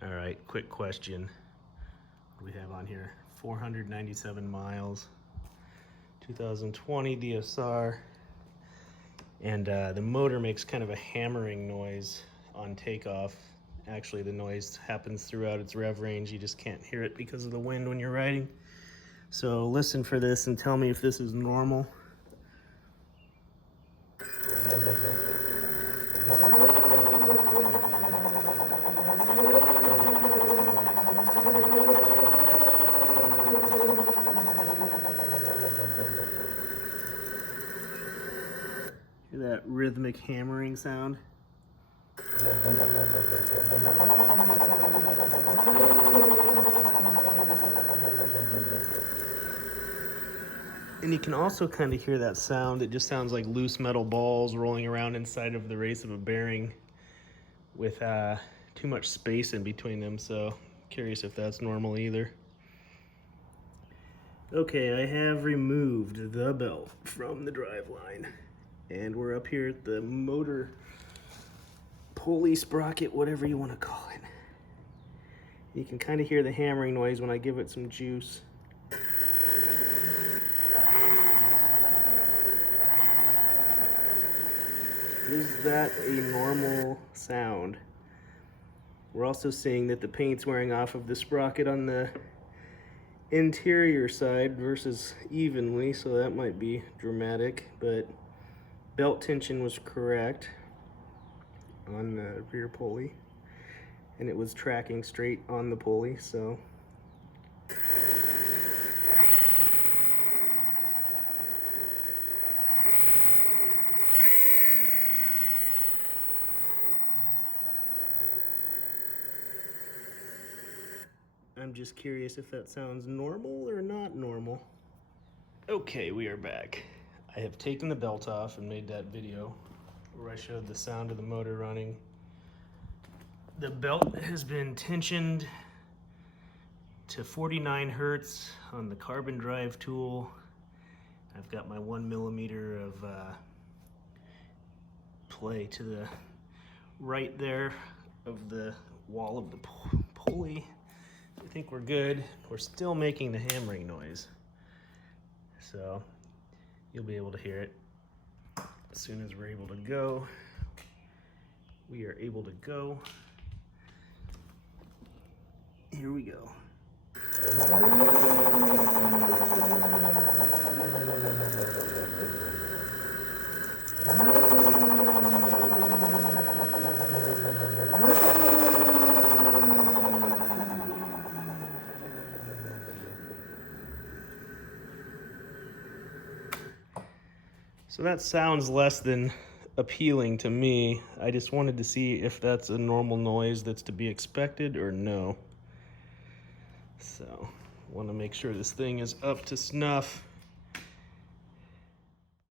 All right, quick question. What do we have on here? 497 miles, 2020 DSR, and the motor makes kind of a hammering noise on takeoff. Actually, the noise happens throughout its rev range. You just can't hear it because of the wind when you're riding. So listen for this and tell me if this is normal. Hear that rhythmic hammering sound? And you can also kind of hear that sound. It just sounds like loose metal balls rolling around inside of the race of a bearing with too much space in between them. So curious if that's normal either. Okay, I have removed the belt from the driveline, and we're up here at the motor pulley sprocket, whatever you want to call it. You can kind of hear the hammering noise when I give it some juice. Is that a normal sound? We're also seeing that the paint's wearing off of the sprocket on the interior side versus evenly, so that might be dramatic, but belt tension was correct on the rear pulley, and it was tracking straight on the pulley, so I'm just curious if that sounds normal or not normal. Okay, we are back. I have taken the belt off and made that video where I showed the sound of the motor running. The belt has been tensioned to 49 hertz on the carbon drive tool. I've got my 1 millimeter of play to the right there of the wall of the pulley. I think we're good. We're still making the hammering noise, so you'll be able to hear it as soon as we're able to go. We are able to go. Here we go. So that sounds less than appealing to me. I just wanted to see if that's a normal noise that's to be expected or no. So, want to make sure this thing is up to snuff.